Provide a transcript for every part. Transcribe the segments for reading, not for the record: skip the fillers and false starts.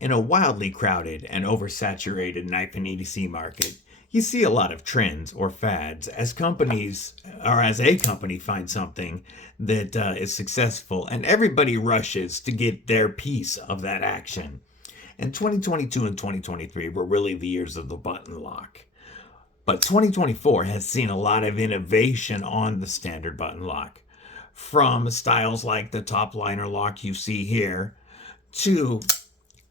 In a wildly crowded and oversaturated knife and EDC market, you see a lot of trends or fads as companies, or as a company finds something that is successful, and everybody rushes to get their piece of that action. And 2022 and 2023 were really the years of the button lock. But 2024 has seen a lot of innovation on the standard button lock. From styles like the top liner lock you see here to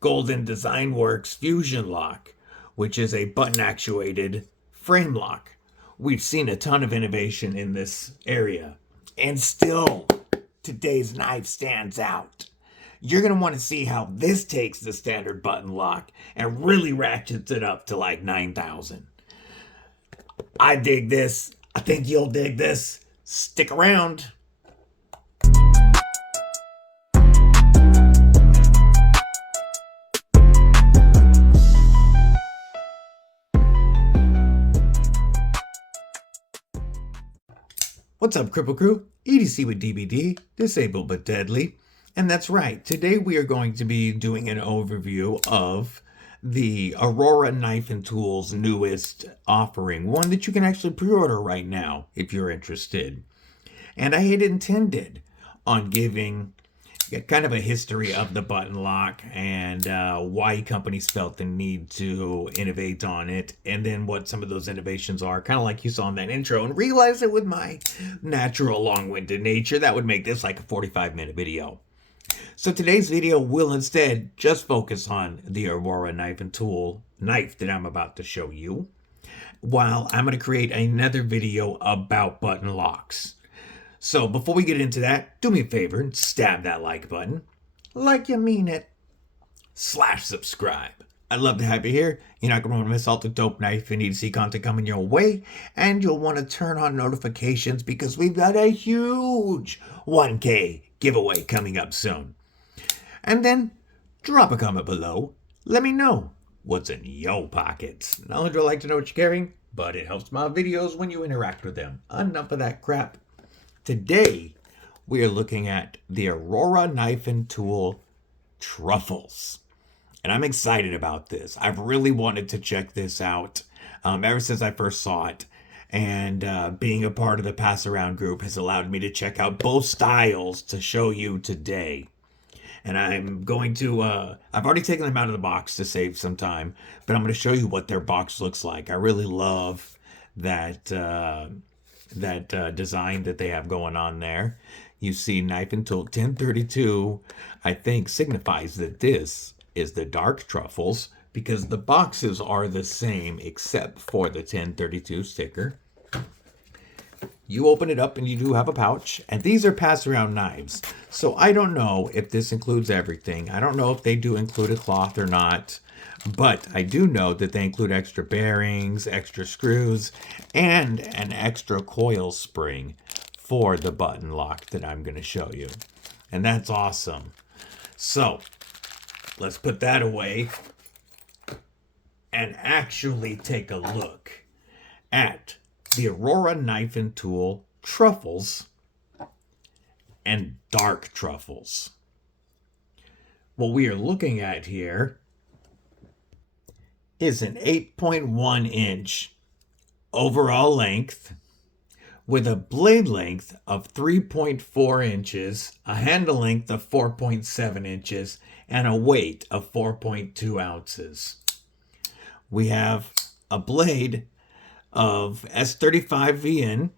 Golden Design Works Fusion Lock, which is a button actuated frame lock. We've seen a ton of innovation in this area, and still today's knife stands out. You're going to want to see how this takes the standard button lock and really ratchets it up to like 9,000. I dig this. I think you'll dig this. Stick around. What's up, Kripple Krew? EDC with DBD, disabled but deadly. And that's right, today we are going to be doing an overview of the Aurora Knife and Tools newest offering, one that you can actually pre-order right now if you're interested. And I had intended on giving kind of a history of the button lock and why companies felt the need to innovate on it, and then what some of those innovations are, kind of like you saw in that intro, and realize that with my natural long-winded nature, that would make this like a 45-minute video. So today's video will instead just focus on the Aurora knife and tool knife that I'm about to show you, while I'm going to create another video about button locks. So before we get into that, do me a favor and stab that like button, like you mean it, /subscribe. I'd love to have you here. You're not going to want to miss all the dope knife and EDC content coming your way, and you'll want to turn on notifications because we've got a huge 1K giveaway coming up soon. And then drop a comment below. Let me know what's in your pockets. Not only do I like to know what you're carrying, but it helps my videos when you interact with them. Enough of that crap. Today, we are looking at the Aurora Knife and Tool Truffles. And I'm excited about this. I've really wanted to check this out ever since I first saw it. And being a part of the Pass Around group has allowed me to check out both styles to show you today. And I'm going to, I've already taken them out of the box to save some time, but I'm going to show you what their box looks like. I really love that design that they have going on there. You see knife and tool 1032, I think signifies that this is the dark truffles because the boxes are the same except for the 1032 sticker. You open it up and you do have a pouch, and these are pass around knives. So I don't know if this includes everything. I don't know if they do include a cloth or not. But I do know that they include extra bearings, extra screws, and an extra coil spring for the button lock that I'm going to show you. And that's awesome. So let's put that away and actually take a look at the Aurora Knife and Tool Truffles and Dark Truffles. What we are looking at here is an 8.1 inch overall length with a blade length of 3.4 inches, a handle length of 4.7 inches, and a weight of 4.2 ounces. We have a blade of S35VN,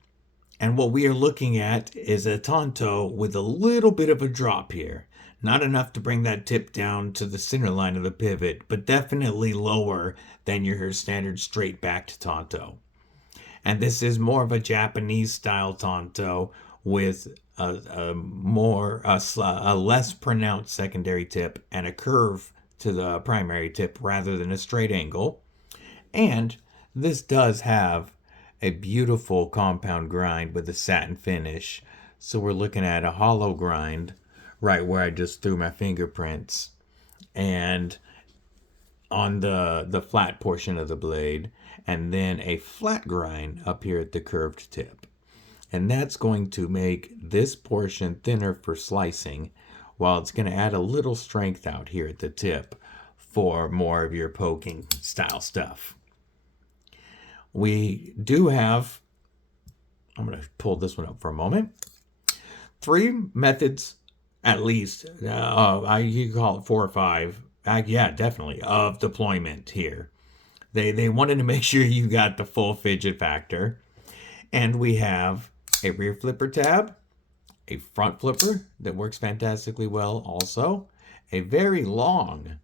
and what we are looking at is a Tonto with a little bit of a drop here. Not enough to bring that tip down to the center line of the pivot, but definitely lower than your standard straight-backed Tonto. And this is more of a Japanese style Tonto with a less pronounced secondary tip and a curve to the primary tip rather than a straight angle. And this does have a beautiful compound grind with a satin finish. So we're looking at a hollow grind right where I just threw my fingerprints, and on the flat portion of the blade, and then a flat grind up here at the curved tip. And that's going to make this portion thinner for slicing, while it's going to add a little strength out here at the tip for more of your poking style stuff. We do have, I'm going to pull this one up for a moment, 3 methods at least, you can call it 4 or 5, yeah, definitely, of deployment here. They wanted to make sure you got the full fidget factor. And we have a rear flipper tab, a front flipper that works fantastically well also, a very long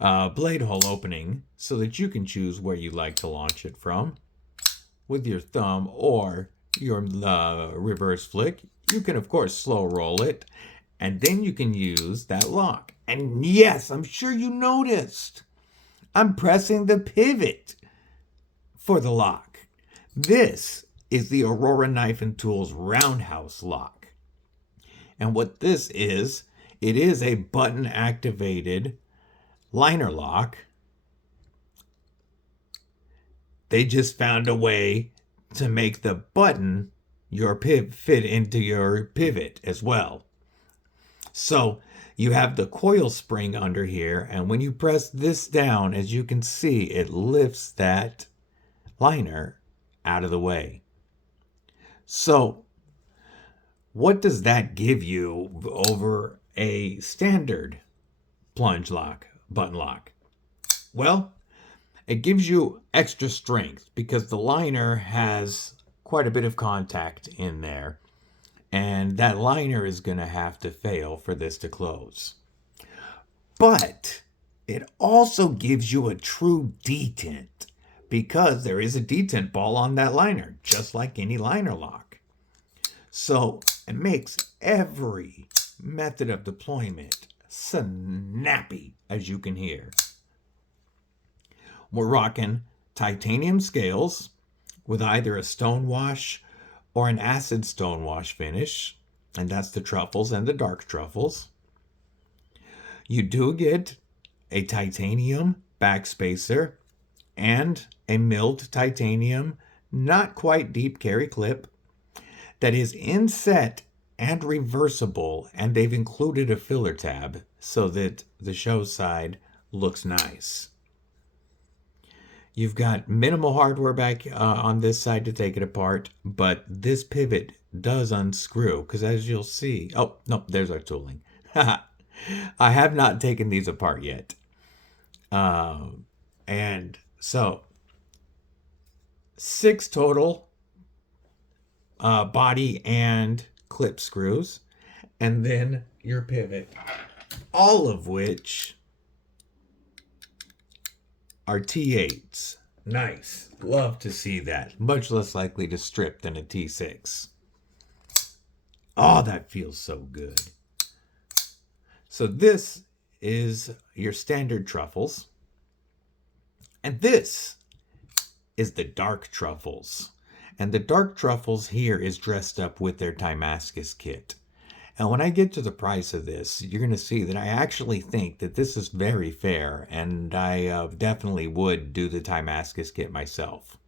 blade hole opening so that you can choose where you like to launch it from with your thumb or your reverse flick. You can, of course, slow roll it, and then you can use that lock. And yes, I'm sure you noticed, I'm pressing the pivot for the lock. This is the Aurora Knife and Tools Roundhouse lock. And what this is, it is a button-activated liner lock. They just found a way to make the button fit into your pivot as well. So you have the coil spring under here, and when you press this down, as you can see, it lifts that liner out of the way. So what does that give you over a standard plunge lock, button lock? Well, it gives you extra strength because the liner has quite a bit of contact in there, and that liner is going to have to fail for this to close. But it also gives you a true detent because there is a detent ball on that liner, just like any liner lock. So it makes every method of deployment snappy, as you can hear. We're rocking titanium scales with either a stonewash or an acid stonewash finish, and that's the Truffles and the dark Truffles. You do get a titanium backspacer and a milled titanium, not quite deep carry clip that is inset and reversible, and they've included a filler tab so that the show side looks nice. You've got minimal hardware back on this side to take it apart, but this pivot does unscrew because, as you'll see, oh no, there's our tooling. I have not taken these apart yet. And so 6 total body and clip screws, and then your pivot, all of which are T8s. Nice. Love to see that. Much less likely to strip than a T6. Oh, that feels so good. So this is your standard Truffles. And this is the dark Truffles. And the dark Truffles here is dressed up with their Damascus kit. And when I get to the price of this, you're going to see that I actually think that this is very fair, and I definitely would do the Damascus kit myself.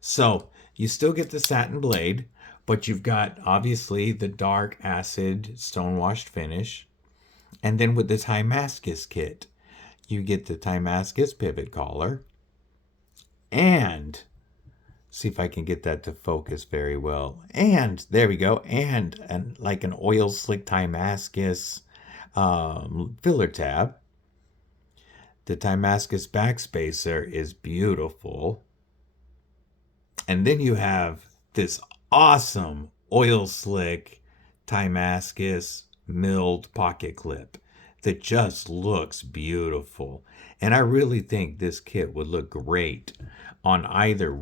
So you still get the satin blade, but you've got obviously the dark acid stonewashed finish. And then with the Damascus kit, you get the Damascus pivot collar, and see if I can get that to focus very well. And there we go. And like an oil slick Damascus filler tab. The Damascus backspacer is beautiful. And then you have this awesome oil slick Damascus milled pocket clip that just looks beautiful. And I really think this kit would look great on either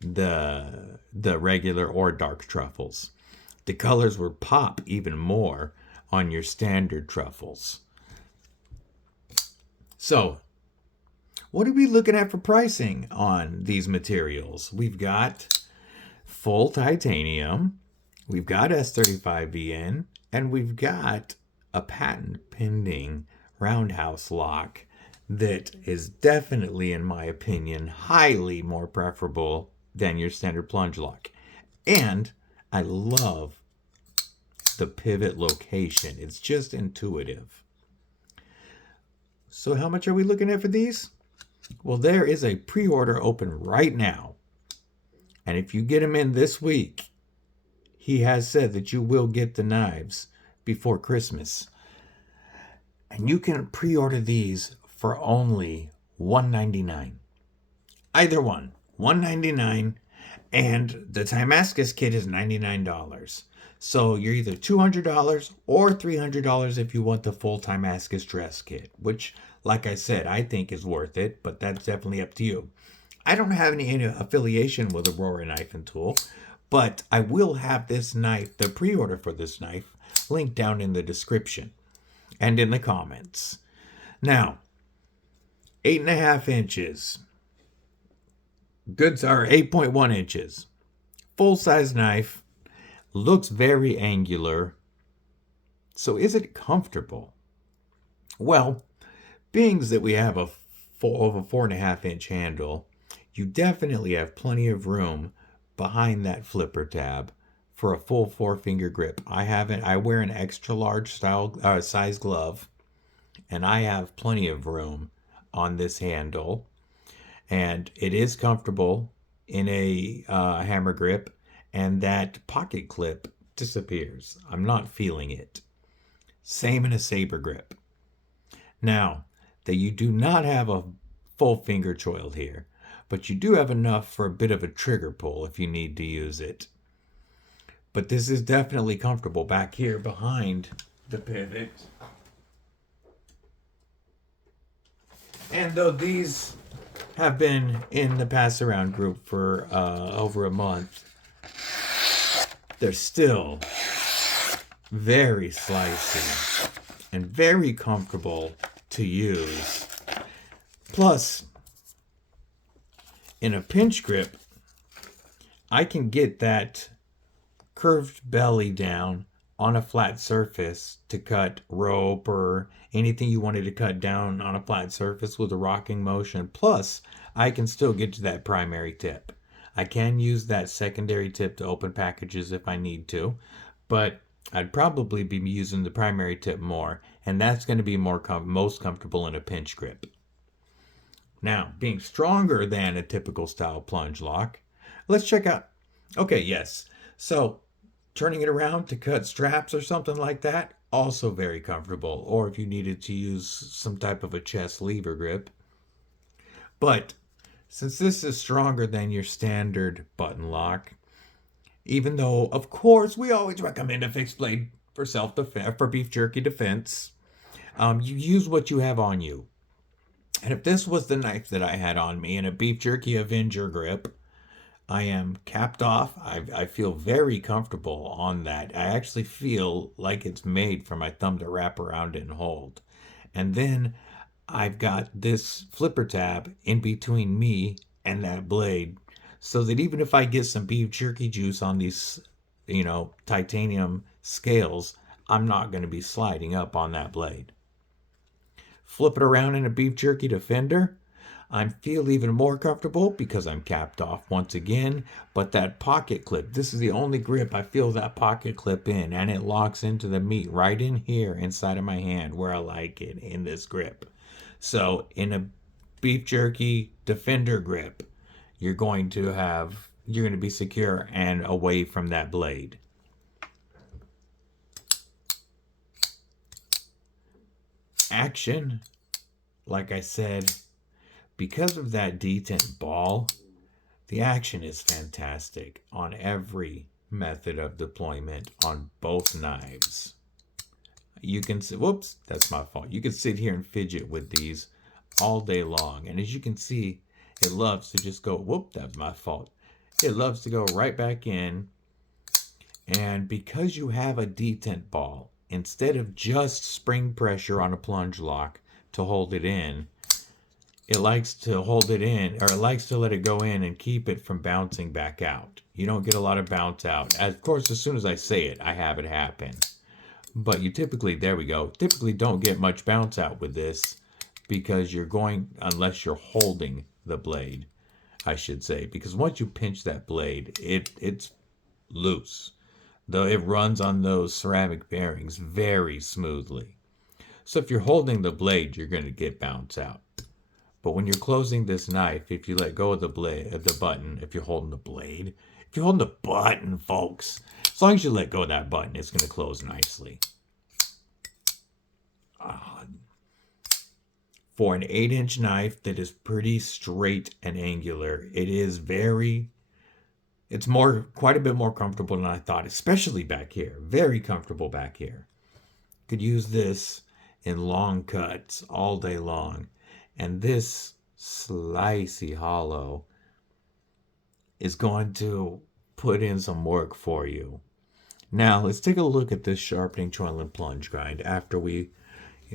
the regular or dark Truffles. The colors would pop even more on your standard Truffles. So what are we looking at for pricing on these materials? We've got full titanium, we've got S35VN, and we've got a patent pending roundhouse lock that is definitely, in my opinion, highly more preferable than your standard plunge lock. And I love the pivot location. It's just intuitive. So how much are we looking at for these? Well, there is a pre-order open right now. And if you get them in this week, he has said that you will get the knives before Christmas. And you can pre-order these for only $199. Either one, $199, and the Damascus kit is $99. So you're either $200 or $300 if you want the full Damascus dress kit, which, like I said, I think is worth it, but that's definitely up to you. I don't have any affiliation with Aurora Knife and Tool, but I will have this knife, the pre-order for this knife, linked down in the description and in the comments. Now, 8.5 inches. Goods are 8.1 inches. Full-size knife. Looks very angular. So is it comfortable? Well, being that we have a over 4.5 inch handle, you definitely have plenty of room behind that flipper tab for a full 4-finger grip. I wear an extra large size glove, and I have plenty of room on this handle, and it is comfortable in a hammer grip, and that pocket clip disappears. I'm not feeling it. Same in a saber grip. Now, that you do not have a full finger choil here, but you do have enough for a bit of a trigger pull if you need to use it. But this is definitely comfortable back here behind the pivot. And though these have been in the pass around group for over a month, they're still very slicey and very comfortable to use. Plus, in a pinch grip, I can get that curved belly down on a flat surface to cut rope or anything you wanted to cut down on a flat surface with a rocking motion. Plus, I can still get to that primary tip. I can use that secondary tip to open packages if I need to, but I'd probably be using the primary tip more, and that's going to be most comfortable in a pinch grip. Now, being stronger than a typical style plunge lock, let's check out. Okay, yes. So, turning it around to cut straps or something like that, also very comfortable. Or if you needed to use some type of a chest lever grip. But since this is stronger than your standard button lock, even though, of course, we always recommend a fixed blade for self-defense, for beef jerky defense, you use what you have on you. And if this was the knife that I had on me in a beef jerky Avenger grip, I am capped off. I feel very comfortable on that. I actually feel like it's made for my thumb to wrap around and hold. And then I've got this flipper tab in between me and that blade, so that even if I get some beef jerky juice on these, titanium scales, I'm not going to be sliding up on that blade. Flip it around in a beef jerky Defender, I feel even more comfortable because I'm capped off once again, but that pocket clip, this is the only grip I feel that pocket clip in, and it locks into the meat right in here inside of my hand where I like it in this grip. So in a beef jerky Defender grip, you're going to be secure and away from that blade. Action, like I said, because of that detent ball, the action is fantastic on every method of deployment on both knives. You can see, whoops, that's my fault. You can sit here and fidget with these all day long. And as you can see, it loves to just go, whoop, that's my fault. It loves to go right back in. And because you have a detent ball, instead of just spring pressure on a plunge lock to hold it in, it likes to hold it in, or it likes to let it go in and keep it from bouncing back out. You don't get a lot of bounce out. Of course, as soon as I say it, I have it happen. But you typically don't get much bounce out with this, because unless you're holding the blade, I should say. Because once you pinch that blade, it's loose. Though it runs on those ceramic bearings very smoothly. So if you're holding the blade, you're going to get bounce out. But when you're closing this knife, if you let go of the blade, the button, if you're holding the blade, if you're holding the button, folks, as long as you let go of that button, it's going to close nicely. For an 8-inch knife that is pretty straight and angular, it's quite a bit more comfortable than I thought, especially back here. Very comfortable back here. Could use this in long cuts all day long. And this slicey hollow is going to put in some work for you. Now, let's take a look at this sharpening choil and plunge grind.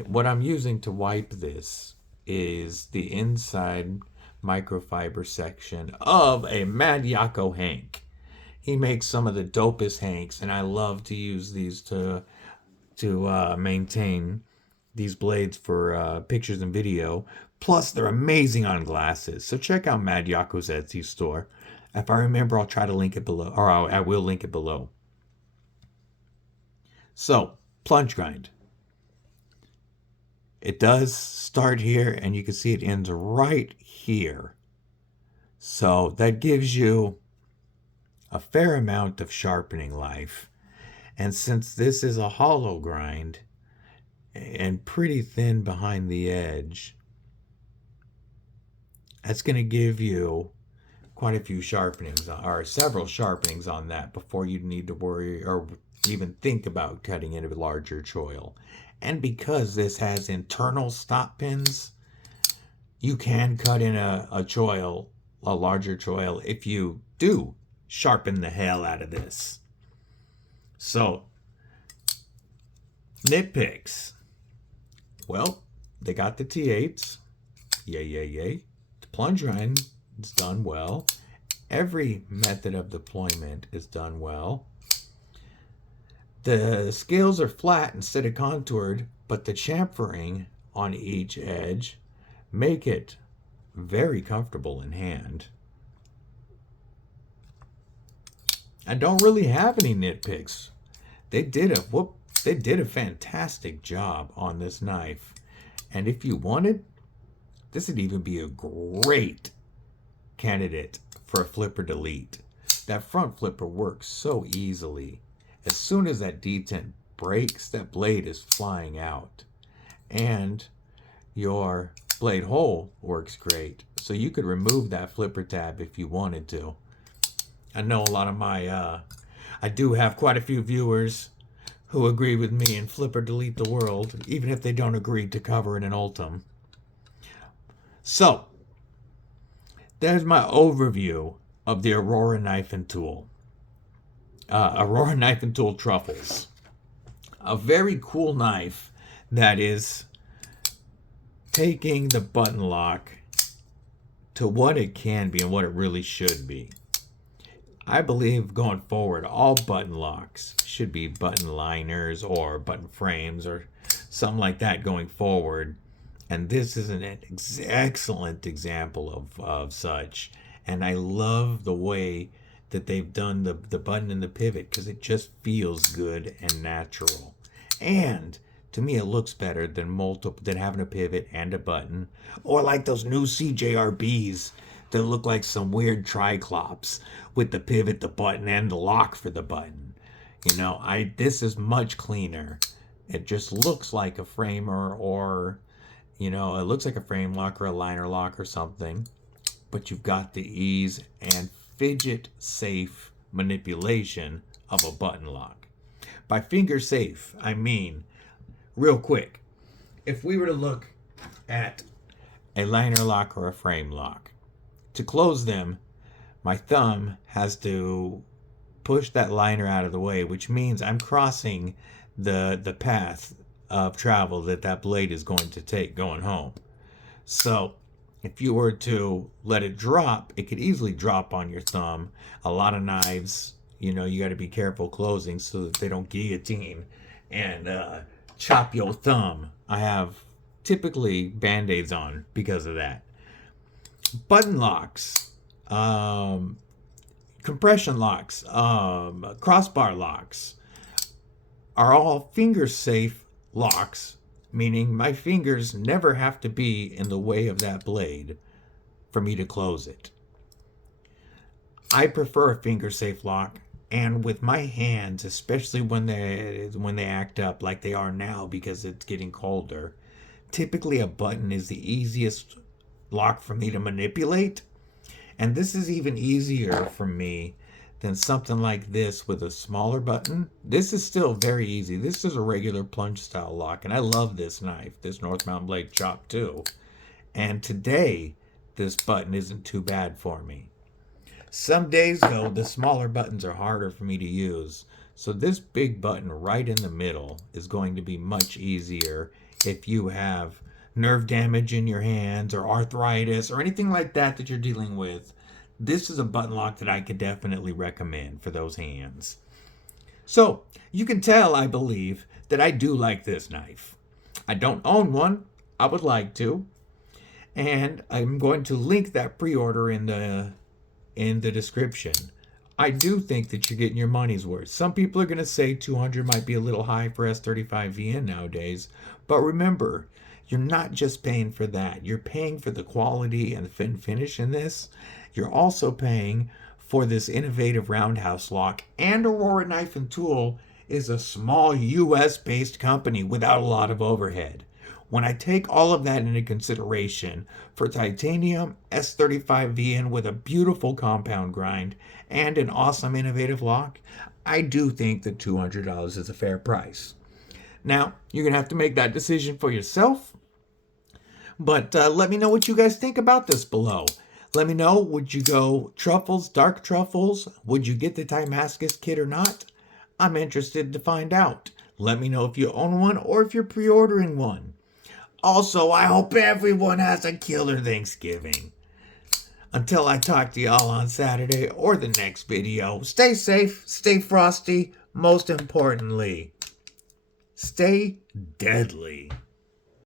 What I'm using to wipe this is the inside microfiber section of a Mad Yako Hank. He makes some of the dopest hanks, and I love to use these to maintain these blades for pictures and video. Plus, they're amazing on glasses. So check out Mad Yako's Etsy store. If I remember, I'll try to link it below, or I will link it below. So, plunge grind. It does start here, and you can see it ends right here. So that gives you a fair amount of sharpening life. And since this is a hollow grind and pretty thin behind the edge, that's going to give you quite a few sharpenings, or several sharpenings on that before you need to worry or even think about cutting into a larger choil. And because this has internal stop pins, you can cut in a choil, a larger choil, if you do sharpen the hell out of this. So, nitpicks. Well, they got the T8s. Yay, yay, yay. The plunge grind is done well. Every method of deployment is done well. The scales are flat instead of contoured, but the chamfering on each edge make it very comfortable in hand. I don't really have any nitpicks. They did a fantastic job on this knife. And if you wanted, this would even be a great candidate for a flipper delete. That front flipper works so easily. As soon as that detent breaks, that blade is flying out. And your blade hole works great. So you could remove that flipper tab if you wanted to. I know a lot of I do have quite a few viewers who agree with me and flipper delete the world, even if they don't agree to cover it in Ultim. So, there's my overview of the Aurora knife and tool. Aurora knife and tool Truffles. A very cool knife that is taking the button lock to what it can be and what it really should be. I believe going forward, all button locks should be button liners or button frames or something like that going forward. And this is an excellent example of such. And I love the way that they've done the button and the pivot, because it just feels good and natural. And to me, it looks better than having a pivot and a button, or like those new CJRBs that look like some weird triclops with the pivot, the button, and the lock for the button. You know, this is much cleaner. It just looks like a framer, or it looks like a frame lock or a liner lock or something, but you've got the ease and fidget safe manipulation of a button lock. By finger safe, I mean, real quick, if we were to look at a liner lock or a frame lock, to close them, my thumb has to push that liner out of the way, which means I'm crossing the path of travel that blade is going to take going home. So if you were to let it drop, it could easily drop on your thumb. A lot of knives, you got to be careful closing so that they don't guillotine and chop your thumb. I have typically band-aids on because of that. Button locks, compression locks, crossbar locks are all finger safe locks meaning my fingers never have to be in the way of that blade for me to close it. I prefer a finger safe lock, and with my hands, especially when they act up like they are now because it's getting colder, typically a button is the easiest lock for me to manipulate. And this is even easier for me than something like this with a smaller button. This is still very easy. This is a regular plunge style lock, and I love this knife, this North Mountain Blade Chop too. And today, this button isn't too bad for me. Some days though, the smaller buttons are harder for me to use. So this big button right in the middle is going to be much easier if you have nerve damage in your hands or arthritis or anything like that that you're dealing with. This is a button lock that I could definitely recommend for those hands. So you can tell, I believe, that I do like this knife. I don't own one. I would like to. And I'm going to link that pre-order in the description. I do think that you're getting your money's worth. Some people are going to say 200 might be a little high for S35VN nowadays, but remember, you're not just paying for that. You're paying for the quality and the fit and finish in this. You're also paying for this innovative roundhouse lock, and Aurora Knife and Tool is a small US-based company without a lot of overhead. When I take all of that into consideration for titanium S35VN with a beautiful compound grind and an awesome innovative lock, I do think that $200 is a fair price. Now, you're going to have to make that decision for yourself, but let me know what you guys think about this below. Let me know, would you go Truffles, dark Truffles? Would you get the Damascus kit or not? I'm interested to find out. Let me know if you own one or if you're pre-ordering one. Also, I hope everyone has a killer Thanksgiving. Until I talk to y'all on Saturday or the next video, stay safe, stay frosty, most importantly, stay deadly.